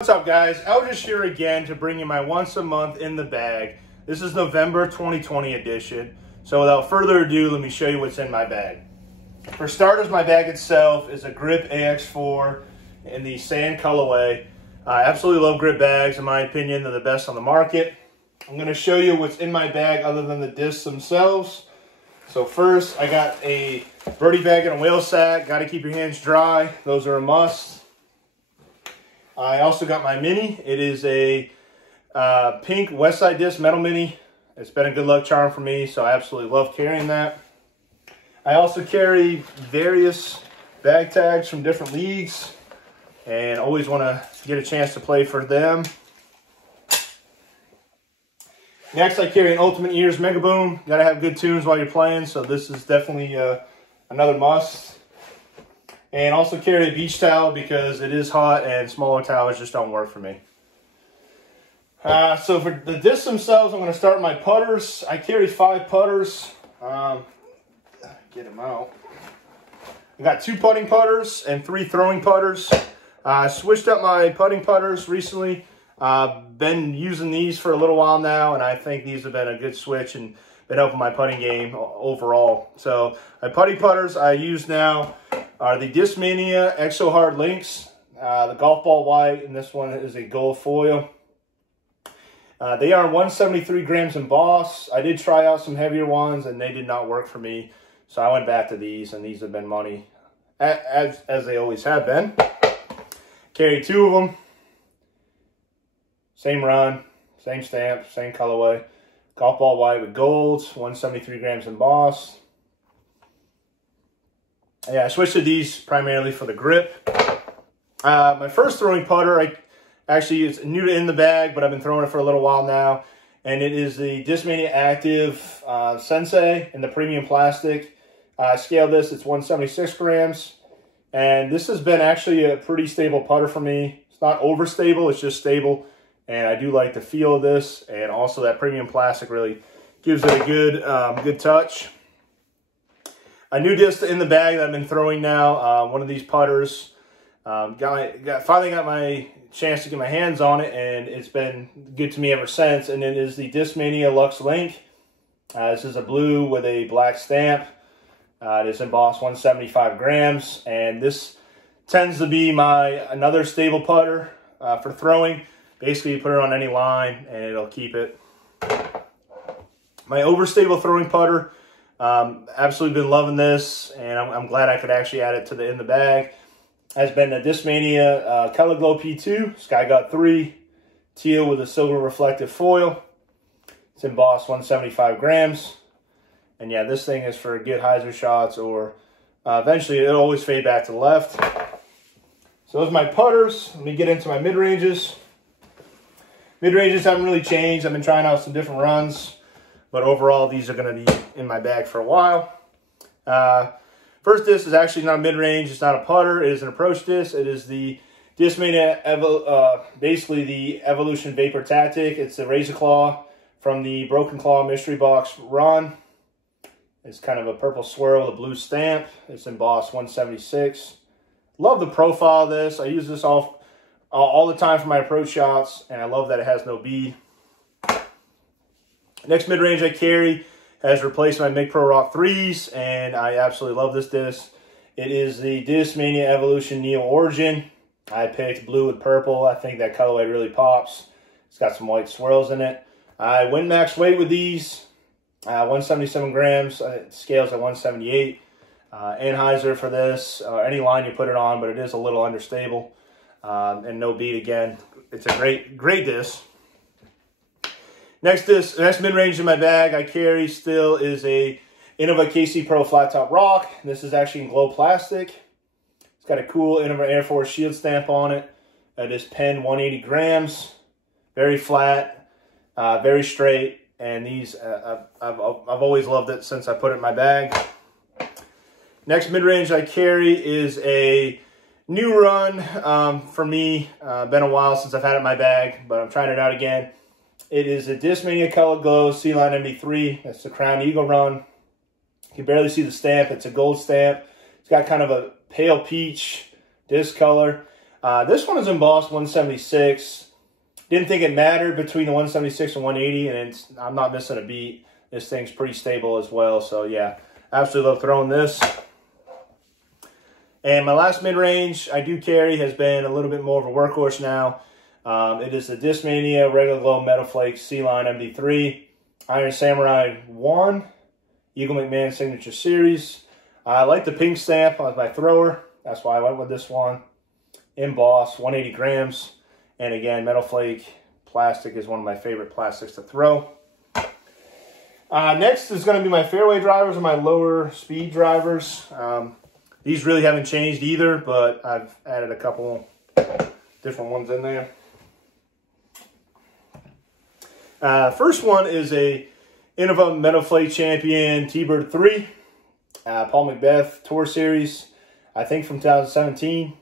What's up, guys? Eldridge here again to bring you my once a month in the bag. This is November 2020 edition. So without further ado, let me show you what's in my bag. For starters, my bag itself is a Grip AX4 in the sand colorway. I absolutely love Grip bags. In my opinion, they're the best on the market. I'm going to show you what's in my bag other than the discs themselves. So first, I got a birdie bag and a whale sack. Got to keep your hands dry. Those are a must. I also got my mini. It is a pink Westside disc metal mini. It's been a good luck charm for me, so I absolutely love carrying that. I also carry various bag tags from different leagues and always want to get a chance to play for them. Next, I carry an Ultimate Ears Mega Boom. Got to have good tunes while you're playing, so this is definitely another must. And also carry a beach towel because it is hot and smaller towels just don't work for me. So for the discs themselves, I'm going to start with my putters. I carry 5 putters. Get them out. I got 2 putting putters and 3 throwing putters. I switched up my putting putters recently. Been using these for a little while now, and I think these have been a good switch and been helping my putting game overall. So my putting putters I use now are the Discmania Exo Hard Links, the golf ball white, and this one is a gold foil. They are 173 grams embossed. I did try out some heavier ones, and they did not work for me. So I went back to these, and these have been money, as they always have been. Carry 2 of them. Same run, same stamp, same colorway. Golf ball white with golds, 173 grams embossed. Yeah, I switched to these primarily for the grip. My first throwing putter, it's new to in the bag, but I've been throwing it for a little while now. And it is the Discmania Active Sensei in the premium plastic. I scaled this, it's 176 grams. And this has been actually a pretty stable putter for me. It's not overstable, it's just stable. And I do like the feel of this. And also that premium plastic really gives it a good touch. A new disc in the bag that I've been throwing now, one of these putters. Finally got my chance to get my hands on it, and it's been good to me ever since. And it is the Discmania Luxe Link. This is a blue with a black stamp. It is embossed 175 grams, and this tends to be another stable putter for throwing. Basically, you put it on any line, and it'll keep it. My overstable throwing putter. Absolutely been loving this, and I'm glad I could actually add it to the in the bag. Has been a Discmania Color Glow P2 Sky Gut 3 teal with a silver reflective foil. It's embossed 175 grams, and yeah, this thing is for good hyzer shots, or eventually it'll always fade back to the left. So those are my putters. Let me get into my mid ranges. Mid ranges haven't really changed. I've been trying out some different runs. But overall, these are going to be in my bag for a while. First disc is actually not a mid-range. It's not a putter. It is an approach disc. It is the Discmania, basically the Evolution Vapor Tactic. It's the Razor Claw from the Broken Claw Mystery Box run. It's kind of a purple swirl with a blue stamp. It's embossed 176. Love the profile of this. I use this all the time for my approach shots, and I love that it has no bead. Next mid-range I carry has replaced my Mig Pro Rock 3s, and I absolutely love this disc. It is the Discmania Evolution Neo Origin. I picked blue with purple. I think that colorway really pops. It's got some white swirls in it. I went max weight with these, 177 grams. It scales at 178. Anheuser for this, any line you put it on, but it is a little understable. And no bead again. It's a great disc. Next mid-range in my bag I carry still is a Innova KC Pro Flat Top Rock. This is actually in glow plastic. It's got a cool Innova Air Force shield stamp on it. It is pen 180 grams. Very flat, very straight, and these I've always loved it since I put it in my bag. Next mid-range I carry is a new run for me. Been a while since I've had it in my bag, but I'm trying it out again. It is a Discmania Color Glow C-Line MD3. That's the Crown Eagle run. You can barely see the stamp. It's a gold stamp. It's got kind of a pale peach disc color. This one is embossed 176. Didn't think it mattered between the 176 and 180, and I'm not missing a beat. This thing's pretty stable as well. So yeah, absolutely love throwing this. And my last mid-range I do carry has been a little bit more of a workhorse now. It is the Discmania Regular Glow Metal Flake C-Line MD3 Iron Samurai 1 Eagle McMahon Signature Series. I like the pink stamp on my thrower. That's why I went with this one. Embossed, 180 grams. And again, metal flake plastic is one of my favorite plastics to throw. Next is going to be my fairway drivers and my lower speed drivers. These really haven't changed either, but I've added a couple different ones in there. First one is a Innova Metal Flake Champion T-Bird 3. Paul Macbeth Tour Series, I think from 2017.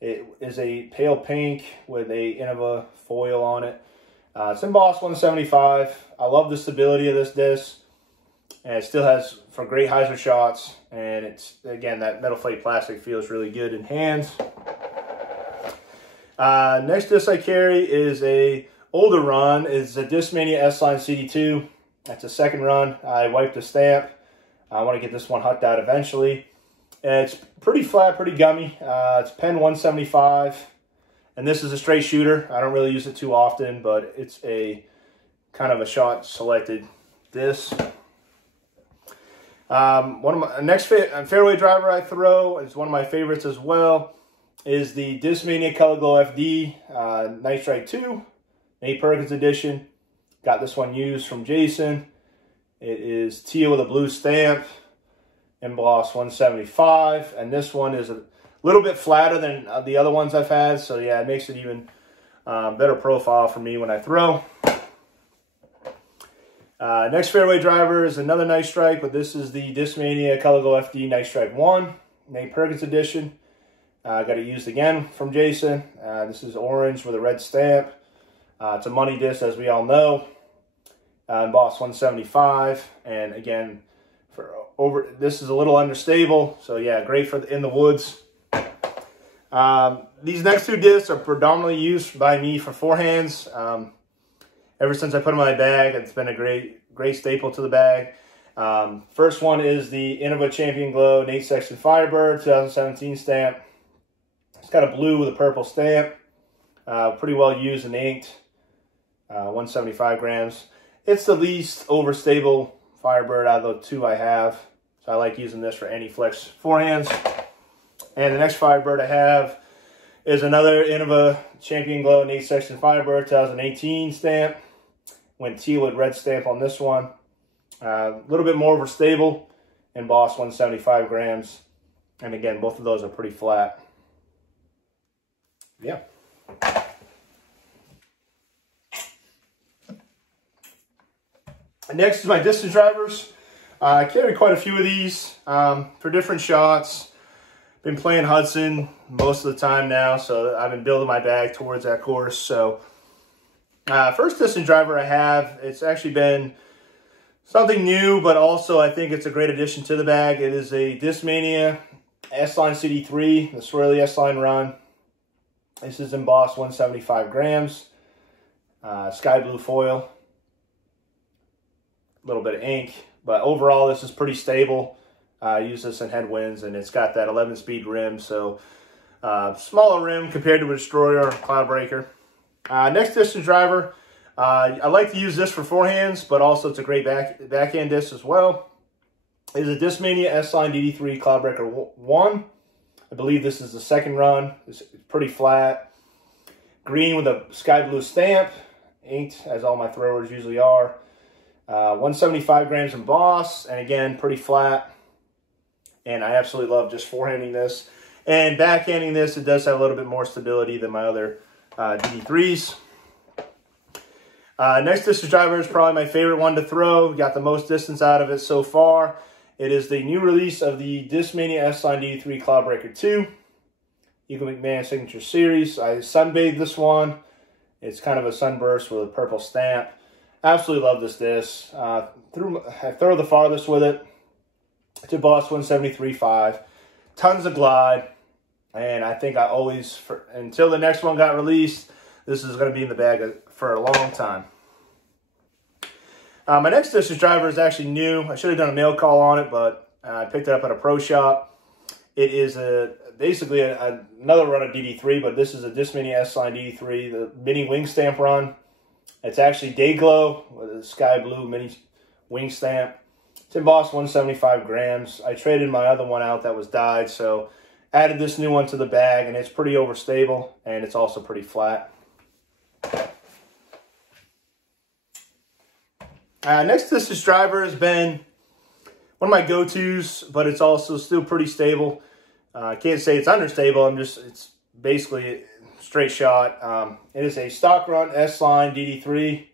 It is a pale pink with a Innova foil on it. It's embossed 175. I love the stability of this disc. And it still has for great hyzer shots. And it's, again, that metal flake plastic feels really good in hands. Next disc I carry is a older run. It's a Discmania S-Line CD2. That's a second run. I wiped the stamp. I want to get this one hucked out eventually. It's pretty flat, pretty gummy. It's pen 175, and this is a straight shooter. I don't really use it too often, but it's a kind of a shot selected disc. One of my next fairway driver I throw is one of my favorites as well. Is the Discmania Color Glow FD Night Strike 2 Nate Perkins edition. Got this one used from Jason. It is teal with a blue stamp. Embossed 175, and this one is a little bit flatter than the other ones I've had, so yeah, it makes it even better profile for me when I throw. Next fairway driver is another Night Strike, but this is the Discmania Color Glow FD Night Strike 1 Nate Perkins edition. I got it used again from Jason. This is orange with a red stamp. It's a money disc, as we all know. Embossed 175, and again, this is a little understable, so yeah, great for in the woods. These next two discs are predominantly used by me for forehands. Ever since I put them in my bag, it's been a great staple to the bag. First one is the Innova Champion Glow Nate Sexton Firebird 2017 stamp. It's got a blue with a purple stamp. Pretty well used and inked. 175 grams. It's the least overstable Firebird out of the two I have. So I like using this for any flex forehands. And the next Firebird I have is another Innova Champion Glow Nate Sexton Firebird 2018 stamp. Went teal with red stamp on this one. A little bit more overstable. Embossed 175 grams. And again, both of those are pretty flat. Yeah. Next is my distance drivers. I carry quite a few of these for different shots. Been playing Hudson most of the time now, so I've been building my bag towards that course. So first distance driver I have, it's actually been something new, but also I think it's a great addition to the bag. It is a Discmania S-Line CD3, the Swirly S-Line run. This is embossed 175 grams. Sky blue foil. A little bit of ink, but overall this is pretty stable. I use this in headwinds, and it's got that 11-speed rim, so smaller rim compared to a Destroyer or Cloudbreaker. Next distance driver, I like to use this for forehands, but also it's a great backhand disc as well. It is a Discmania S-Line DD3 Cloudbreaker 1. I believe this is the second run. It's pretty flat. Green with a sky blue stamp, inked as all my throwers usually are. 175 grams embossed, and again, pretty flat. And I absolutely love just forehanding this. And backhanding this, it does have a little bit more stability than my other DD3s. Next distance driver is probably my favorite one to throw. Got the most distance out of it so far. It is the new release of the Discmania S-Line DD3 Cloudbreaker 2. Eagle McMahon Signature Series. I sunbathed this one. It's kind of a sunburst with a purple stamp. Absolutely love this disc. I throw the farthest with it. It's embossed 173.5. Tons of glide. And I think I always, until the next one got released, this is going to be in the bag for a long time. My next distance driver is actually new. I should have done a mail call on it, but I picked it up at a pro shop. It is basically another run of DD3, but this is a Discmania S-Line DD3, the mini wing stamp run. It's actually day glow with a sky blue mini wing stamp. It's embossed 175 grams. I traded my other one out that was dyed, so added this new one to the bag, and it's pretty overstable, and it's also pretty flat. Next distance driver has been one of my go-tos, but it's also still pretty stable. I can't say it's understable. It's basically straight shot. It is a stock run S-Line DD3,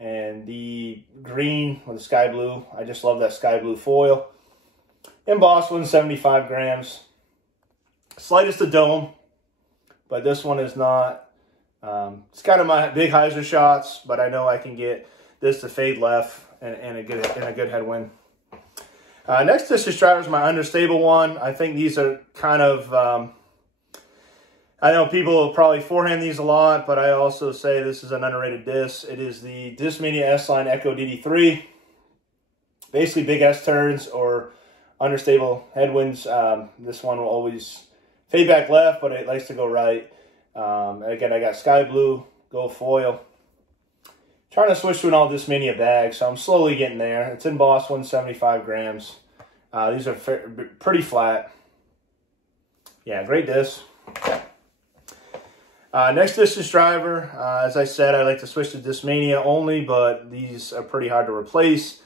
and the green with the sky blue. I just love that sky blue foil. Embossed 175 grams. Slightest of dome, but this one is not. It's kind of my big hyzer shots, but I know I can get this to fade left and a good headwind. Next distance driver is my understable one. I think these are kind of, I know people will probably forehand these a lot, but I also say this is an underrated disc. It is the Discmania S-Line Echo DD3. Basically big S-turns or understable headwinds. This one will always fade back left, but it likes to go right. Again, I got sky blue, gold foil. Trying to switch to an all Discmania bag, so I'm slowly getting there. It's embossed 175 grams. These are pretty flat. Yeah, great disc. Next distance driver, as I said, I like to switch to Discmania only, but these are pretty hard to replace.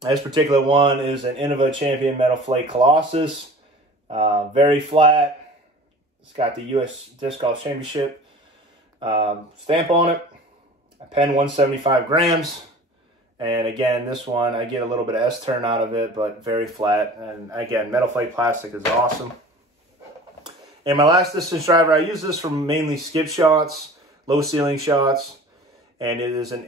This particular one is an Innova Champion Metal Flake Colossus. Very flat. It's got the U.S. Disc Golf Championship stamp on it. A pen 175 grams. And again, this one, I get a little bit of S-turn out of it, but very flat. And again, metal flake plastic is awesome. And my last distance driver, I use this for mainly skip shots, low ceiling shots. And it is an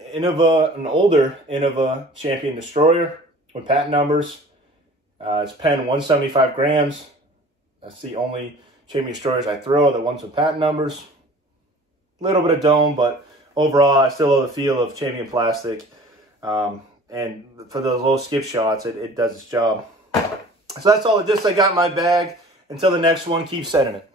older Innova Champion Destroyer with patent numbers. It's pen 175 grams. That's the only Champion Destroyers I throw, the ones with patent numbers. A little bit of dome, but overall, I still love the feel of Champion plastic. And for those low skip shots, it does its job. So that's all the discs I got in my bag. Until the next one, keep setting it.